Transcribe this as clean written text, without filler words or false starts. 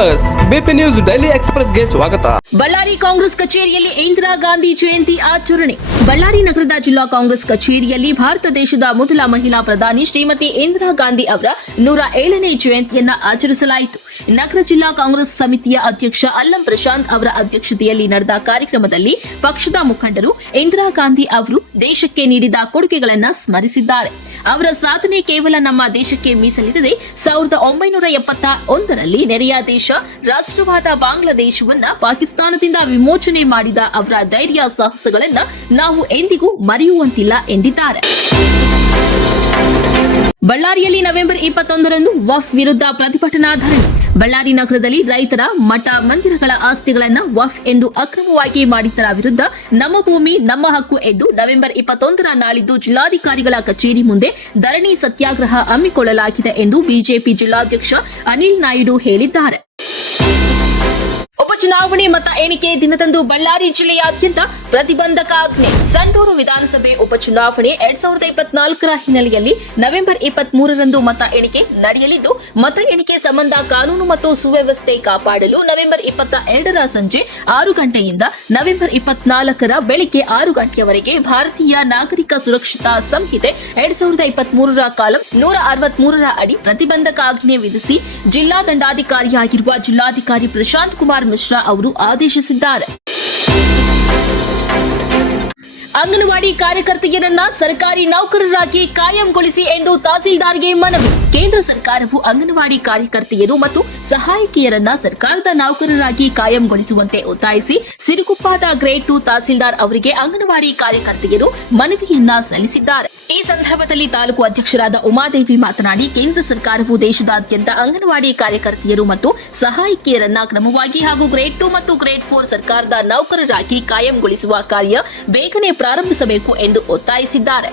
S BP news daily ಎಕ್ಸ್‌ಪ್ರೆಸ್‌ಗೆ ಸ್ವಾಗತ. ಬಳ್ಳಾರಿ ಕಾಂಗ್ರೆಸ್ ಕಚೇರಿಯಲ್ಲಿ ಇಂದಿರಾ ಗಾಂಧಿ ಜಯಂತಿ ಆಚರಣೆ. ಬಳ್ಳಾರಿ ನಗರದ ಜಿಲ್ಲಾ ಕಾಂಗ್ರೆಸ್ ಕಚೇರಿಯಲ್ಲಿ ಭಾರತ ದೇಶದ ಮೊದಲ ಮಹಿಳಾ ಪ್ರಧಾನಿ ಶ್ರೀಮತಿ ಇಂದಿರಾ ಗಾಂಧಿ ಅವರ 107ನೇ ಜಯಂತಿಯನ್ನ ಆಚರಿಸಲಾಯಿತು. ನಗರ ಜಿಲ್ಲಾ ಕಾಂಗ್ರೆಸ್ ಸಮಿತಿಯ ಅಧ್ಯಕ್ಷ ಅಲ್ಲಂ ಪ್ರಶಾಂತ್ ಅವರ ಅಧ್ಯಕ್ಷತೆಯಲ್ಲಿ ನಡೆದ ಕಾರ್ಯಕ್ರಮದಲ್ಲಿ ಪಕ್ಷದ ಮುಖಂಡರು ಇಂದಿರಾ ಗಾಂಧಿ ಅವರು ದೇಶಕ್ಕೆ ನೀಡಿದ ಕೊಡುಗೆಗಳನ್ನು ಸ್ಮರಿಸಿದ್ದಾರೆ. ಅವರ ಸಾಧನೆ ಕೇವಲ ನಮ್ಮ ದೇಶಕ್ಕೆ ಮೀಸಲಿರದೆ 1971ರಲ್ಲಿ ನೆರೆಯ ದೇಶ ರಾಷ್ಟ್ರವಾದ ಬಾಂಗ್ಲಾದೇಶವನ್ನ ಪಾಕಿಸ್ತಾನದಿಂದ ವಿಮೋಚನೆ ಮಾಡಿದ ಅವರ ಧೈರ್ಯ ಸಾಹಸಗಳನ್ನ ನಾವು ಎಂದಿಗೂ ಮರೆಯುವಂತಿಲ್ಲ ಎಂದಿದ್ದಾರೆ. ಬಳ್ಳಾರಿಯಲ್ಲಿ ನವೆಂಬರ್ 21ರಂದು ವಫ್ ವಿರುದ್ಧ ಪ್ರತಿಭಟನಾ ಧರಣಿ. ಬಳ್ಳಾರಿ ನಗರದಲ್ಲಿ ರೈತರ ಮಠ ಮಂದಿರಗಳ ಆಸ್ತಿಗಳನ್ನು ವಫ್ ಎಂದು ಅಕ್ರಮವಾಗಿ ಮಾಡಿದ್ದರ ವಿರುದ್ಧ ನಮ್ಮ ಭೂಮಿ ನಮ್ಮ ಹಕ್ಕು ಎಂದು ನವೆಂಬರ್ 21ರ ನಾಳಿದ್ದು ಜಿಲ್ಲಾಧಿಕಾರಿಗಳ ಕಚೇರಿ ಮುಂದೆ ಧರಣಿ ಸತ್ಯಾಗ್ರಹ ಹಮ್ಮಿಕೊಳ್ಳಲಾಗಿದೆ ಎಂದು ಬಿಜೆಪಿ ಜಿಲ್ಲಾಧ್ಯಕ್ಷ ಅನಿಲ್ ನಾಯ್ಡು ಹೇಳಿದ್ದಾರೆ. ಉಪಚುನಾವಣೆ ಮತ ಎಣಿಕೆ ದಿನದಂದು ಬಳ್ಳಾರಿ ಜಿಲ್ಲೆಯಾದ್ಯಂತ ಪ್ರತಿಬಂಧಕಾಜ್ಞೆ. ಸಂಡೂರು ವಿಧಾನಸಭೆ ಉಪಚುನಾವಣೆ 2024ರ ಹಿನ್ನೆಲೆಯಲ್ಲಿ ನವೆಂಬರ್ 23ರಂದು ಮತ ಎಣಿಕೆ ನಡೆಯಲಿದ್ದು, ಮತ ಎಣಿಕೆ ಸಂಬಂಧ ಕಾನೂನು ಮತ್ತು ಸುವ್ಯವಸ್ಥೆ ಕಾಪಾಡಲು ನವೆಂಬರ್ 22ರ ಸಂಜೆ 6 ಗಂಟೆಯಿಂದ ನವೆಂಬರ್ 24ರ ಬೆಳಿಗ್ಗೆ 6 ಗಂಟೆಯವರೆಗೆ ಭಾರತೀಯ ನಾಗರಿಕ ಸುರಕ್ಷತಾ ಸಂಹಿತೆ 2023ರ ಕಾಲಂ 163ರ ಅಡಿ ಪ್ರತಿಬಂಧಕಾಜ್ಞೆ ವಿಧಿಸಿ ಜಿಲ್ಲಾ ದಂಡಾಧಿಕಾರಿಯಾಗಿರುವ ಜಿಲ್ಲಾಧಿಕಾರಿ ಪ್ರಶಾಂತ್ ಕುಮಾರ್ ಮಿಶ್ರಾ ಅವರು ಆದೇಶಿಸಿದ್ದಾರೆ. ಅಂಗನವಾಡಿ ಕಾರ್ಯಕರ್ತೆಯರನ್ನ ಸರ್ಕಾರಿ ನೌಕರರಾಗಿ ಕಾಯಂಗೊಳಿಸಿ ಎಂದು ತಹಸೀಲ್ದಾರ್ಗೆ ಮನವಿ. ಕೇಂದ್ರ ಸರ್ಕಾರವು ಅಂಗನವಾಡಿ ಕಾರ್ಯಕರ್ತೆಯರು ಮತ್ತು ಸಹಾಯಕಿಯರನ್ನ ಸರ್ಕಾರದ ನೌಕರರಾಗಿ ಕಾಯಂಗೊಳಿಸುವಂತೆ ಒತ್ತಾಯಿಸಿ ಸಿರುಗುಪ್ಪದ ಗ್ರೇಡ್ 2 ತಹಸೀಲ್ದಾರ್ ಅವರಿಗೆ ಅಂಗನವಾಡಿ ಕಾರ್ಯಕರ್ತೆಯರು ಮನವಿಯನ್ನ ಸಲ್ಲಿಸಿದ್ದಾರೆ. ಈ ಸಂದರ್ಭದಲ್ಲಿ ತಾಲೂಕು ಅಧ್ಯಕ್ಷರಾದ ಉಮಾದೇವಿ ಮಾತನಾಡಿ, ಕೇಂದ್ರ ಸರ್ಕಾರವು ದೇಶದಾದ್ಯಂತ ಅಂಗನವಾಡಿ ಕಾರ್ಯಕರ್ತೆಯರು ಮತ್ತು ಸಹಾಯಕಿಯರನ್ನ ಕ್ರಮವಾಗಿ ಹಾಗೂ ಗ್ರೇಡ್ 2 ಮತ್ತು ಗ್ರೇಡ್ 4 ಸರ್ಕಾರದ ನೌಕರರಾಗಿ ಕಾಯಂಗೊಳಿಸುವ ಕಾರ್ಯ ಬೇಗನೆ ಪ್ರಾರಂಭಿಸಬೇಕು ಎಂದು ಒತ್ತಾಯಿಸಿದ್ದಾರೆ.